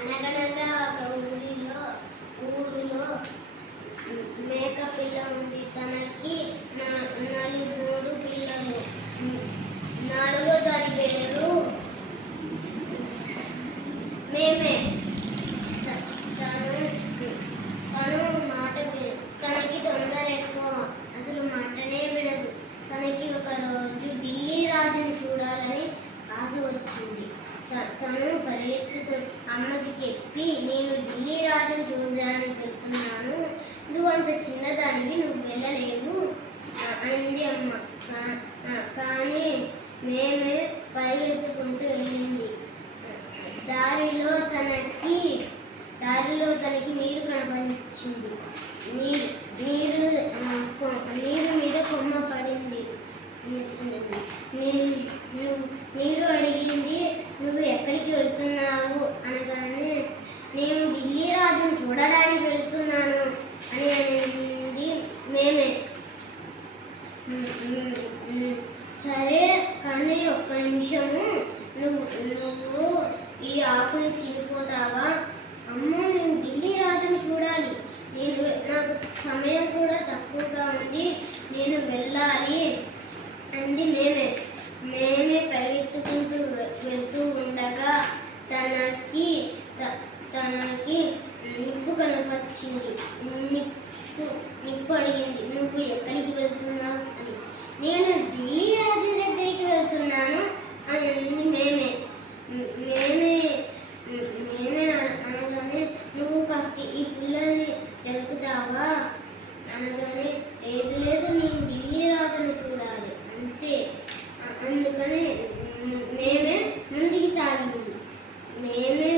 అనగనగా ఒక ఊరిలో మేక పిల్ల ఉంది. తనకి 4 పిల్లలు. 4వ దాని పేరు మేమే. తను మాట తనకి తొందర ఎక్కువ, అసలు మాటనే విడదు. తనకి ఒక రోజు ఢిల్లీ రాజుని చూడాలని ఆశ వచ్చింది. తను పరిగెత్తుకు అమ్మకి చెప్పి, నేను ఢిల్లీ రాజుని చూడడానికి వెళ్తున్నాను, నువ్వు అంత చిన్నదానివి, నువ్వు వెళ్ళలేవు అనింది అమ్మ. కానీ మేమే పరిగెత్తుకుంటూ వెళ్ళింది. దారిలో తనకి నీరు కనపరిచింది. నీరు మీద కొమ్మ పడింది. నీరు అడిగింది, నువ్వు ఎక్కడికి వెళ్తున్నావు అనగానే, నేను ఢిల్లీ రాజును చూడడానికి వెళ్తున్నాను అని అనింది మేమే. సరే కానీ ఒక్క నిమిషము, నువ్వు ఈ ఆకుని తినిపోతావా? అమ్మో, నేను ఢిల్లీ రాజును చూడాలి, నాకు సమయం కూడా తక్కువగా ఉంది, నేను వెళ్ళాలి అంది మేమే పరిగెత్తుకుంటూ వెళ్తూ ఉండగా తనకి నిప్పు కనపరిచింది. నిప్పు అడిగింది, నువ్వు ఎక్కడికి వెళ్తున్నావు అని. నేను ఢిల్లీ రాజు దగ్గరికి వెళ్తున్నాను అని అంది మేమే. అనగానే, నువ్వు కాస్త ఈ పుల్లల్ని జరుపుతావా అనగానే, లేదు నేను ఢిల్లీ రాజును చూడాలి అంతే. అందుకని మేమే ముందుకు సాగింది. మేమే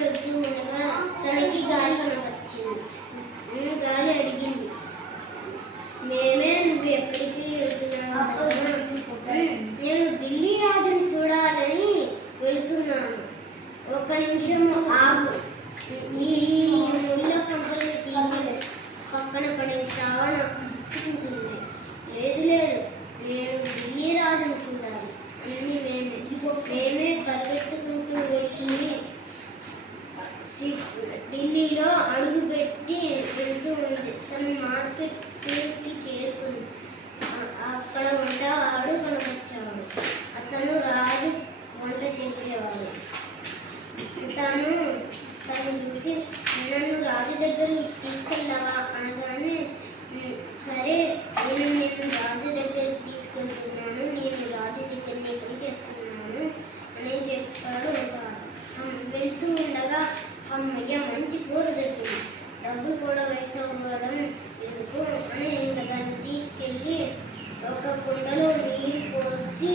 వెళ్తూ ఉండగా తనకి గాలి కనపరిచింది. గాలి అడిగింది, మేమే నువ్వు ఎక్కడికి వెళ్తున్నావు? నేను ఢిల్లీ రాజుని చూడాలని వెళుతున్నాను, ఒక్క నిమిషం ఆగు, ఈ ముళ్ళ కంపల్ని తీసి పక్కన పడేస్తావా? నాకు పుచ్చుకుంటుంది. లేదు నేను ఢిల్లీ రాజును చూడాలి అని మేమే పరిగెత్తుకుంటూ వెళ్ళి ఢిల్లీలో అడుగు పెట్టి వెళ్తూ ఉంది. తను మార్కెట్కి చేరుకుంది. అక్కడ వంటవాడు కనపచ్చాడు. అతను రాజు వంట చేసేవాడు. తను చూసి, నన్ను రాజు దగ్గరికి తీసుకెళ్ళావా అనగానే, సరే నేను రాజు దగ్గరికి తీసుకెళ్తున్నాను, నేను రాజు దగ్గరనే పని చేస్తున్నాను అని చెప్పాడు వంటవాడు. వెళ్తూ ఉండగా, అమ్మయ్య మంచి కూర దొరికింది, డబ్బులు కూడా వేస్ట్ అవ్వడం ఎందుకు అని ఇంకా దాన్ని తీసుకెళ్ళి ఒక కుండలో నీరు పోసి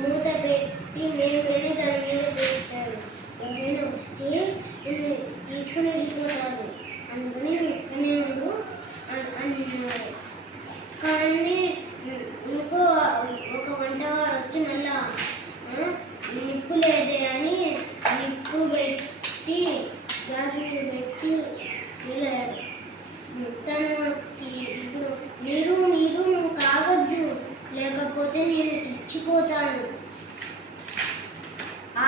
మూత పెట్టి మేమే దాని మీద పెట్టాడు. ఎవరైనా వస్తే నిన్ను తీసుకుని వెళ్ళిపోతారు, అందుకని నువ్వు ఇక్కడనే ఉండు అన్నాడు. కానీ ఇంకో ఒక వంటవాడు వచ్చి మళ్ళా నిప్పు లేదే అని నిప్పు పెట్టి గ్యాస్ మీద పెట్టి వెళ్ళాడు. తనకి ఇప్పుడు నీరు నువ్వు తాగొద్దు, లేకపోతే నేను చచ్చిపోతాను.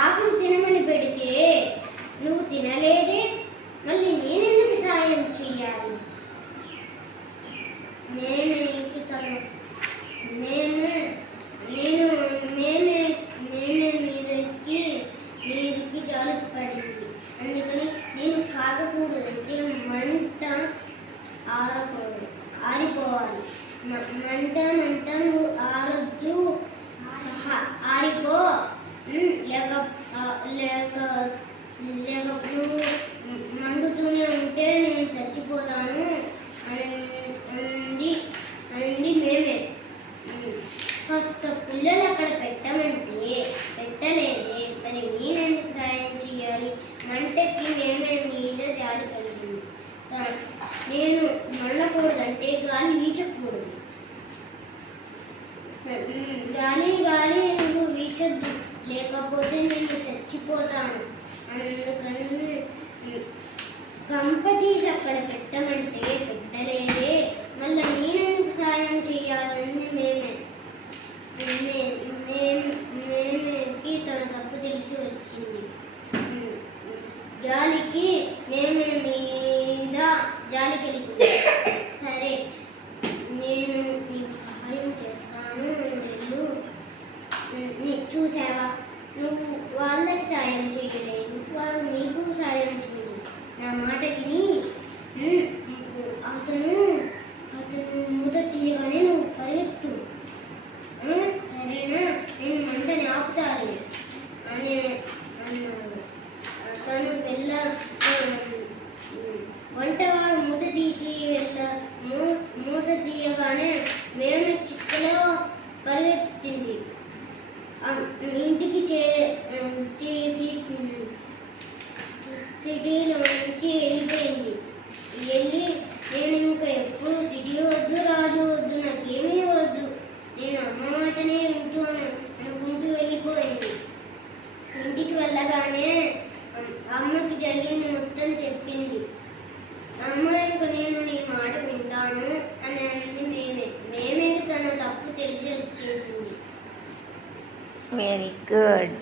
ఆకులు తినమని పెడితే నువ్వు తినలేదే, మళ్ళీ నేనెందుకు సాయం చెయ్యాలి? మేమే మీదకి నీరుకి జాలు పడింది. అందుకని నేను కాకూడదంటే మంట ఆరిపోవాలి. మంట నువ్వు ఆరొద్దు, ఆరిపో, లేక నువ్వు మండుతూనే ఉంటే నేను చచ్చిపోతాను అనింది మేమే. కాస్త పుల్లలు అక్కడ పెట్టమంటే పెట్టలేదే, మరి నేనెందుకు సాయం చేయాలి? మంటకి మేమే మీద జాలి కలిగింది. నేను మండకూడదంటే గాలి వీచకూడదు. గాలి నువ్వు వీచొద్దు, లేకపోతే నేను చచ్చిపోతాను. అందుకని గంప తీసి అక్కడ పెట్టమంటే పెట్టలేదే, మళ్ళీ నేనెందుకు సాయం చేయాలని మేమేకి తన తప్పు తెలిసి వచ్చి వచ్చింది. ఉమ్, గాలికి మేము మీద జాలి కలిగింది. సరే, నేను నీకు సహాయం చేస్తాను, వెళ్ళు. చూసావా, నువ్వు వాళ్ళకి సాయం చేయలేదు, వాళ్ళు నీకు సాయం చేయలేదు. నా మాట విని అతను మూత తీయగానే నువ్వు పరిగెత్తు, సరేనా? నేను మంటని ఆపుతాను అని అన్నాడు. తను వంటవాడు మూత తీసి మూత తీయగానే మేము చిక్కలో పరిగెత్తింది. ఇంటికి సిటీలో నుంచి వెళ్ళిపోయింది. నేను ఇంకా ఎప్పుడు సిటీ వద్దు, రాజు వద్దు, నాకేమీ వద్దు, నేను అమ్మ మాటనే వింటూ అనుకుంటూ వెళ్ళిపోయింది. ఇంటికి వెళ్ళగానే అమ్మకి జరిగింది మొత్తం చెప్పింది. అమ్మ ఇంక నేను నీ మాట వింటాను అని అన్ని మేమే తన తప్పు తెలిసి చేసింది. Very good.